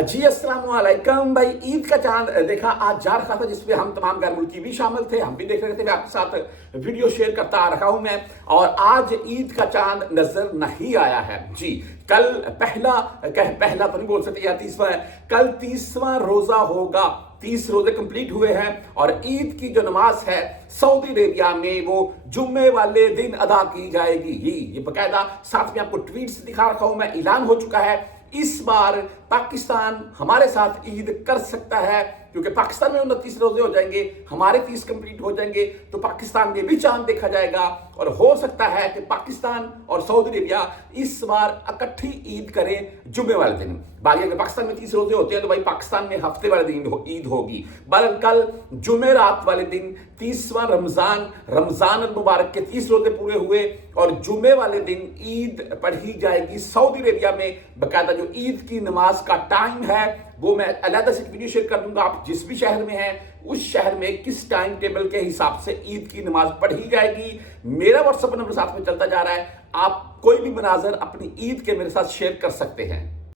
जी अस्सलाम वालेकुम भाई। ईद का चांद देखा आज जा रखा था जिसपे हम तमाम गैर मुल्की भी शामिल थे, हम भी देख रहे थे। मैं आपके साथ वीडियो शेयर करता आ रहा हूं मैं, और आज ईद का चांद नजर नहीं आया है जी। कल पहला तो नहीं बोल सकते या 30वां है, कल 30वां रोजा होगा। 30 रोजे कंप्लीट हुए हैं और ईद की जो नमाज है सऊदी अरेबिया में वो जुम्मे वाले दिन अदा की जाएगी। ये बकायदा साथ में आपको ट्वीट्स दिखा रखा हूं मैं, ऐलान हो चुका है। इस बार पाकिस्तान हमारे साथ ईद कर सकता है, क्योंकि पाकिस्तान में 29 रोजे हो जाएंगे, हमारे 30 कंप्लीट हो जाएंगे, तो पाकिस्तान में भी चांद देखा जाएगा। और हो सकता है कि पाकिस्तान और सऊदी अरेबिया इस बार इकट्ठी ईद करें जुम्मे वाले दिन। बाकी अगर पाकिस्तान में 30 रोजे होते हैं तो भाई पाकिस्तान में हफ्ते वाले दिन ईद होगी। बल्कि कल जुम्मे रात वाले दिन 30वां रमजान मुबारक के 30 रोजे पूरे हुए और जुम्मे वाले दिन ईद पढ़ी जाएगी सऊदी अरेबिया में। बकायदा जो ईद की नमाज का टाइम है वो मैं अलग से वीडियो शेयर कर दूंगा। आप जिस भी शहर में हैं उस शहर में किस टाइम टेबल के हिसाब से ईद की नमाज पढ़ी जाएगी। मेरा व्हाट्सएप नंबर साथ में चलता जा रहा है, आप कोई भी मनाजर अपनी ईद के मेरे साथ शेयर कर सकते हैं।